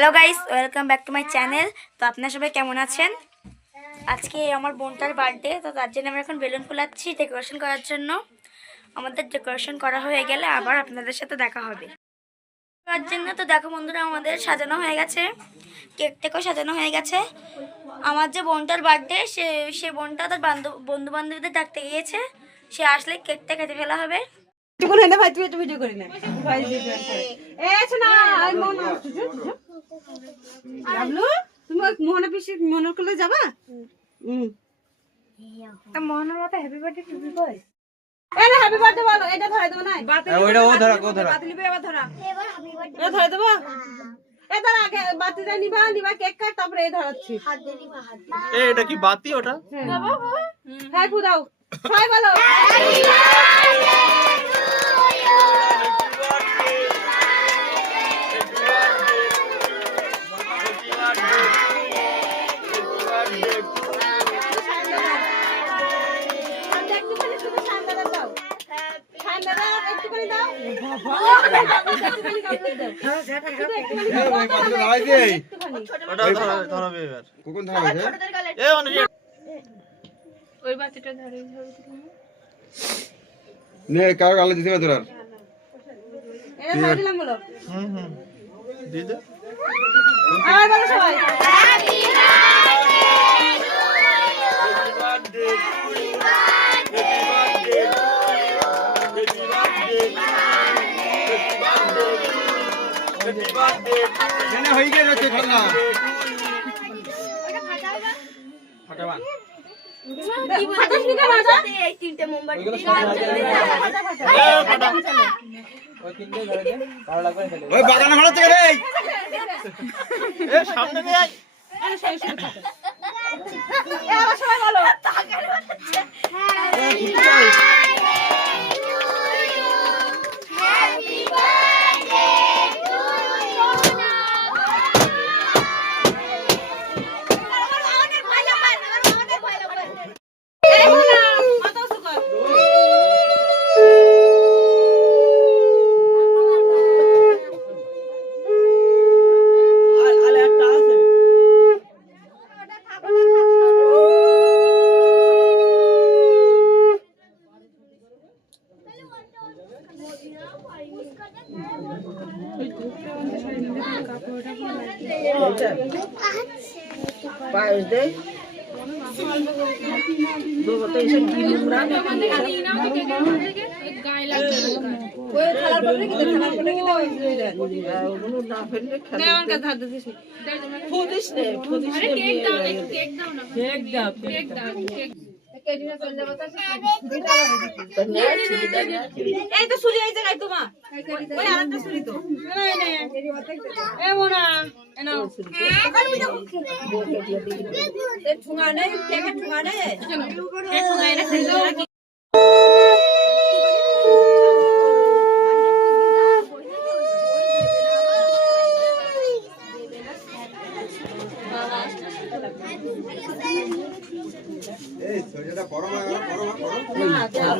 Hello guys welcome back to my channel তো আপনারা সবাই কেমন আছেন? আজকে আমার বোনটার বার্থডে তো তার জন্য আমরা এখন বেলুন ফুলাচ্ছি ডেকোরেশন করার জন্য। আমাদের ডেকোরেশন করা হয়ে গেলে আবার আপনাদের সাথে দেখা হবে। তার জন্য তো দেখো বন্ধুরা, আমাদের সাজানো হয়ে গেছে। কেক টেকও সাজানো হয়ে গেছে। আমার যে বোনটার বার্থডে সে সে বোনটা তার বান্ধব বন্ধু বান্ধবীদের ডাকতে গিয়েছে। সে আসলে কেকটা কেটে ফেলা হবে। ভাই, তুই একটু ভিডিও করে নে ভাই ভিডিও করে এ শোনা আই মন আবলু তুমি ওই মোহনা করলে যাবা? হুম মোহনের মতো হ্যাপি বার্থডে টুপি কই এ হ্যাপি বার্থডে বলো এটা ধরে দেবো না হ্যাঁ, ওইটা ও ধরা, ও ধরা। বাতি নিবে এবার ধরা। এ ধরে দেবো? এ ধরা আগে বাতিটা নিবা নিবা কেক কাট তারপরে এ ধরাচ্ছি। এ, এটা কি বাতি ওটা? হ্যাঁ। খুদাও সবাই বলো। ঠান্ডা নে কারও গালে দিতে তোর আর হুম হুম। আর বলো সবাই। হয়ে গেছে খেলনা ফাটাস নি কেন আজা? ওই বাগানে ভালো থেকে রে সামনে নিয়ে আয়। এ আবার সবাই বলো। ওই থালার পরে রেখে দে, থালার পরে রেখে এই তো ছুরি এই জায়গায় তোমার। ওই আরেকটা তো। মোনা এ ঠুঙা নেই ঠুঙা নেই। ঠুঙা এনে খাই দাও নাকি এই শরীরটা গরম হয়ে গেল গরম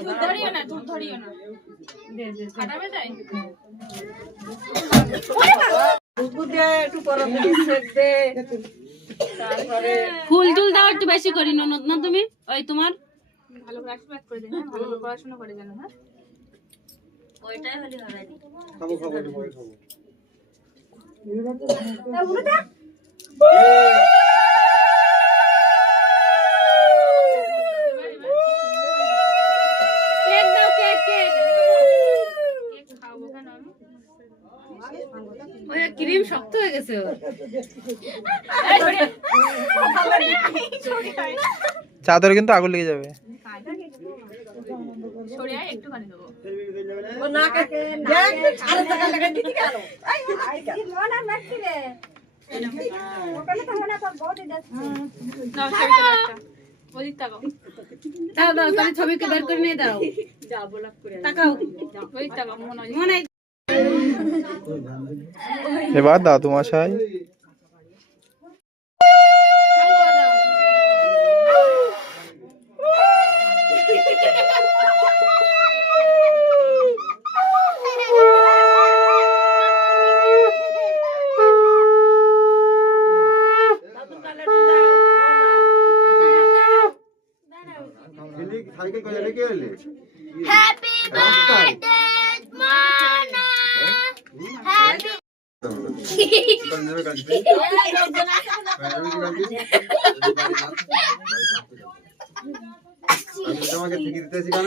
দুধ ধরিও না দে দে কাটাবে তাই? ফুল টুল দাও একটু বেশি করি ননদ না তুমি? ওই তোমার? ভালো করে আশীর্বাদ করে দেন হ্যাঁ? ভালো করে পড়াশোনা করে যেন হ্যাঁ? ওইটাই হলে হবে। খাব খাব খাব কেক দাও কেক কেক ওই ক্রিম শক্ত হয়ে গেছে চাদরে কিন্তু আগুন লেগে যাবে। দাও দাও তুমি ছবিকে বের করে নিয়ে দাও। মনে হয় এবার দাদু মশাই সাইকেল করে রেখে এলে হ্যাপি বার্থডে মানা হ্যাপি আমি তোমাকে ঠিকই দিতেছি কেন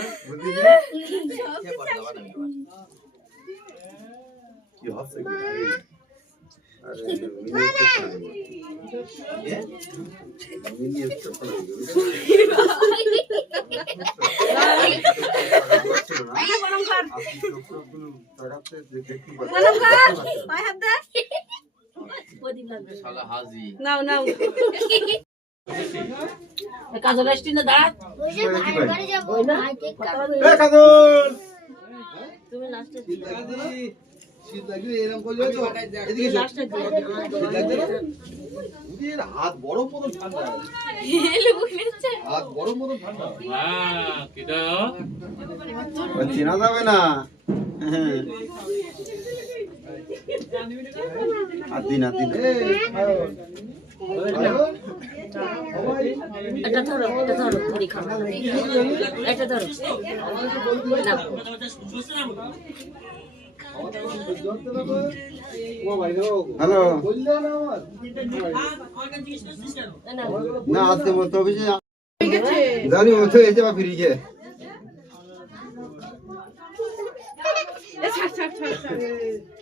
কি হচ্ছে কি? আরে, নাও নাও। কাজল আসছি না দাঁড়া। এ কাজল! হাত বড় মতো ঠান্ডা। হাত বড় মতো ঠান্ডা। চেনা যাবে না। এটা ধরো এটা ধরো তুমি খাও। এটা ধরো। নাও। হ্যালো। না আজকে বলতে হবে যে জানি বলতে হয়েছে বা ফিরিয়ে না ওই দেখছে লুচি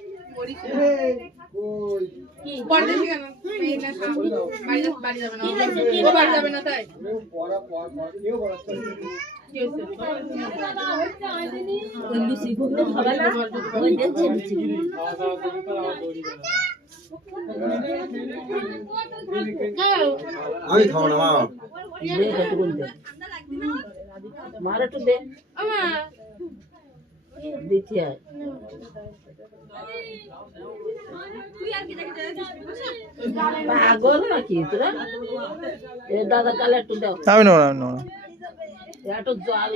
আমি খাব না মা। দে একটু দে। মার একটু দে দিচ্ছি আর পাগল নাকি তোরা? এ দাদা তাহলে একটু দাও। আমি না আমি না। একটু জল